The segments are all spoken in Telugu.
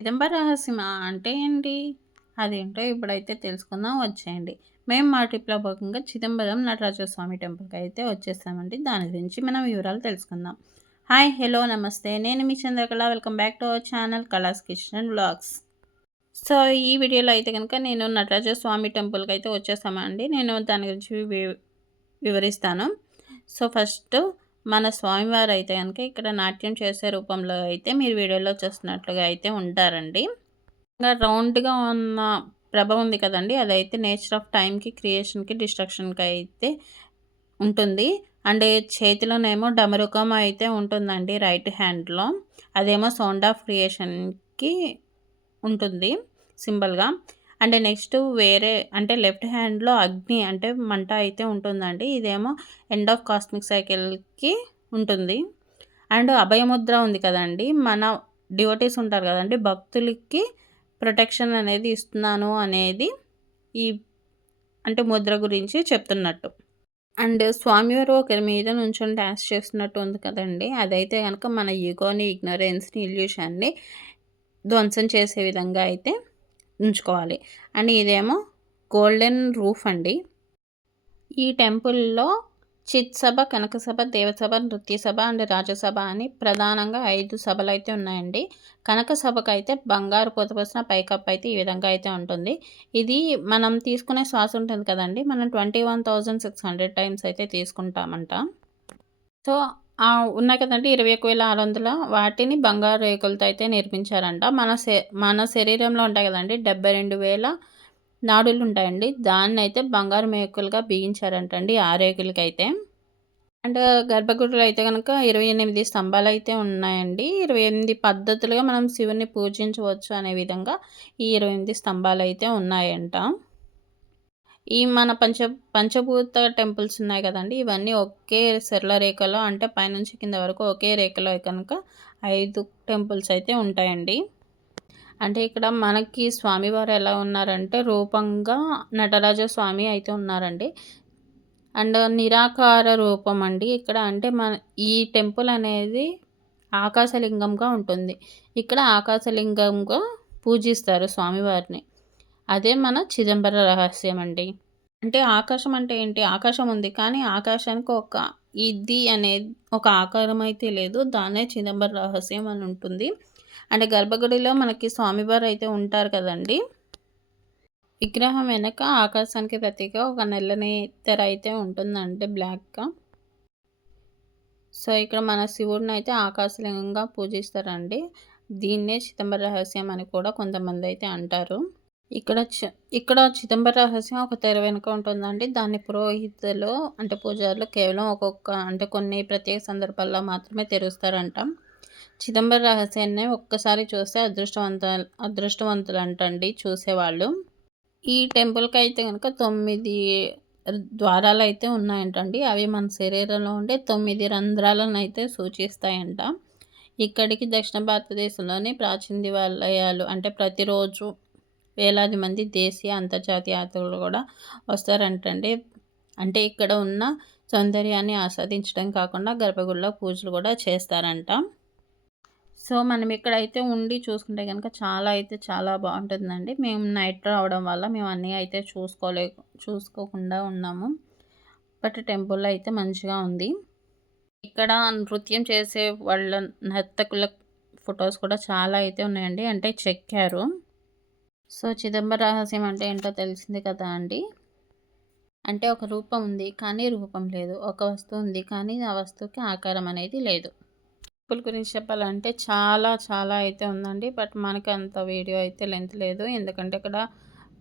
చిదంబర రహస్యమా అంటే ఏంటి? అదేంటో ఇప్పుడైతే తెలుసుకుందాం వచ్చేయండి. మేము మా ట్రిప్‌లో భాగంగా చిదంబరం నటరాజస్వామి టెంపుల్‌కైతే వచ్చేసామండి. దాని గురించి మనం వివరాలు తెలుసుకుందాం. హాయ్! హలో! నమస్తే. నేను మీ Chandrakala. Welcome back to our channel Kala's kitchen vlogs. So, ఈ వీడియోలో అయితే గనుక నేను నటరాజస్వామి టెంపుల్‌కైతే వచ్చేసామండి. నేను దాని గురించి వివరిస్తాను. సో, ఫస్టు మన స్వామివారైతే గనుక ఇక్కడ నాట్యం చేసే రూపంలో అయితే మీరు వీడియోలో చూస్తున్నట్లుగా అయితే ఉంటారండి. ఇంగా రౌండ్‌గా ఉన్న ప్రభ ఉంది కదండీ! అదైతే నేచర్ ఆఫ్ టైమ్‌కి, క్రియేషన్‌కి, డిస్ట్రక్షన్‌కి అయితే ఉంటుంది. అండ్ చేతిలోనేమో డమరుకం అయితే ఉంటుందండి రైట్ హ్యాండ్‌లో. అదేమో సౌండ్ ఆఫ్ క్రియేషన్‌కి ఉంటుంది సింబల్‌గా. అండ్ నెక్స్ట్ వేరే అంటే లెఫ్ట్ హ్యాండ్‌లో అగ్ని అంటే మంట అయితే ఉంటుందండి. ఇదేమో ఎండ్ ఆఫ్ కాస్మిక్ సైకిల్‌కి ఉంటుంది. అండ్ అభయముద్ర ఉంది కదండీ! మన డివోటీస్ ఉంటారు కదండీ! భక్తులకి ప్రొటెక్షన్ అనేది ఇస్తున్నాను అనేది ఈ అంటే ముద్ర గురించి చెప్తున్నట్టు. అండ్ స్వామివారు ఒకరి మీద నుంచొని డాన్స్ చేస్తున్నట్టు ఉంది కదండీ! అదైతే గనక మన ఇగోని, ఇగ్నోరెన్స్‌ని, ఇల్యూషన్‌ని ధ్వంసం చేసే విధంగా అయితే ఉంచుకోవాలి. అండ్ ఇదేమో గోల్డెన్ రూఫ్ అండి. ఈ టెంపుల్‌లో చిత్సభ, కనకసభ, దేవసభ, నృత్యసభ అండ్ రాజసభ అని ప్రధానంగా 5 సభలైతే ఉన్నాయండి. కనక సభకైతే బంగారు పోతపోసిన పైకప్పు అయితే ఈ విధంగా అయితే ఉంటుంది. ఇది మనం తీసుకునే శ్వాస ఉంటుంది కదండీ! మనం 21,600 టైమ్స్ అయితే తీసుకుంటామంట. సో, ఉన్నాయి కదండీ 21,600 వాటిని బంగారు రేకులతో అయితే నిర్మించారంట. మన శరీరంలో ఉంటాయి కదండీ 72,000 నాడులుంటాయండి. దాన్నైతే బంగారు మేకులుగా బిగించారంటండి ఆ రేకులకైతే. అండ్ గర్భగుడిలో అయితే గనక 28 స్తంభాలైతే ఉన్నాయండి. 28 పద్ధతులుగా మనం శివుడిని పూజించవచ్చు అనే విధంగా ఈ 28 స్తంభాలైతే ఉన్నాయంట. ఈ మన పంచభూత టెంపుల్స్ ఉన్నాయి కదండీ! ఇవన్నీ ఒకే సరళ రేఖలో అంటే పైనుంచి కింద వరకు ఒకే రేఖలో కనుక 5 టెంపుల్స్ అయితే ఉంటాయండి. అంటే ఇక్కడ మనకి స్వామివారు ఎలా ఉన్నారంటే రూపంగా నటరాజ స్వామి అయితే ఉన్నారండి. అండ్ నిరాకార రూపం అండి. ఇక్కడ అంటే ఈ టెంపుల్ అనేది ఆకాశలింగంగా ఉంటుంది. ఇక్కడ ఆకాశలింగంగా పూజిస్తారు స్వామివారిని. అదే మన చిదంబర రహస్యం అండి. అంటే ఆకాశం అంటే ఏంటి? ఆకాశం ఉంది. కానీ ఆకాశానికి ఇది అనేది ఒక ఆకారం అయితే లేదు. దాన్నే చిదంబర రహస్యం అని ఉంటుంది. అంటే గర్భగుడిలో మనకి స్వామివారు అయితే ఉంటారు కదండీ! విగ్రహం వెనక ఆకాశానికి ప్రతీకగా ఒక నల్లని తెర అయితే ఉంటుందండి బ్లాక్‌గా. సో, ఇక్కడ మన శివుడినైతే ఆకాశలింగంగా పూజిస్తారండి. దీన్నే చిదంబర రహస్యం అని కూడా కొంతమందైతే అంటారు. ఇక్కడ ఇక్కడ చిదంబర రహస్యం ఒక తెర వెనుక ఉంటుందండి. దాన్ని పురోహితులు అంటే పూజారులు కేవలం అంటే కొన్ని ప్రత్యేక సందర్భాల్లో మాత్రమే తెరుస్తారంట. చిదంబర రహస్యాన్ని ఒక్కసారి చూస్తే అదృష్టవంతులంటండి చూసేవాళ్ళు. ఈ టెంపుల్‌కైతే గనక 9 ద్వారాలైతే ఉన్నాయంటండి. అవి మన శరీరంలో ఉండే 9 రంధ్రాలనైతే సూచిస్తాయంట. ఇక్కడికి దక్షిణ భారతదేశంలోని ప్రాచీన దేవాలయాలు అంటే ప్రతిరోజు వేలాది మంది దేశీయ, అంతర్జాతీయ యాత్రికులు కూడా వస్తారంటండి. అంటే ఇక్కడ ఉన్న సౌందర్యాన్ని ఆస్వాదించడం కాకుండా గర్భగుడిలో పూజలు కూడా చేస్తారంట. సో, మనం ఇక్కడైతే ఉండి చూసుకుంటే గనక చాలా బావుంటుందండి. మేము నైట్ రావడం వల్ల మేము అన్నీ అయితే చూసుకోకుండా ఉన్నాము. బట్ టెంపుల్ అయితే మంచిగా ఉంది. ఇక్కడ నృత్యం చేసే వాళ్ళ నర్తకుల ఫోటోస్ కూడా చాలా అయితే ఉన్నాయండి. అంటే చెక్కారు. సో, చిదంబర రహస్యం అంటే ఏంటో తెలిసింది కదా అండి. అంటే ఒక రూపం ఉంది. కానీ రూపం లేదు. ఒక వస్తువు ఉంది. కానీ ఆ వస్తువుకి ఆకారం అనేది లేదు. టెంపుల్ గురించి చెప్పాలంటే చాలా అయితే ఉందండి. బట్ మనకి అంత వీడియో అయితే లెంత్ లేదు. ఎందుకంటే ఇక్కడ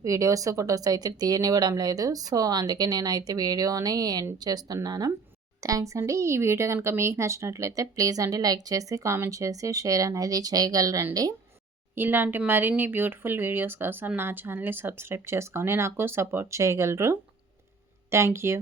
వీడియోస్, ఫోటోస్ అయితే తీయనివ్వడం లేదు. సో, అందుకే నేనైతే వీడియోని ఎండ్ చేస్తున్నాను. థ్యాంక్స్ అండి. ఈ వీడియో కనుక మీకు నచ్చినట్లయితే ప్లీజ్ అండి లైక్ చేసి, కామెంట్ చేసి, షేర్ అనేది చేయగలరండి. ఇలాంటి మరిన్ని బ్యూటిఫుల్ వీడియోస్ కోసం నా ఛానల్‌ని సబ్స్క్రైబ్ చేసుకొని నాకు సపోర్ట్ చేయగలరు. Thank you.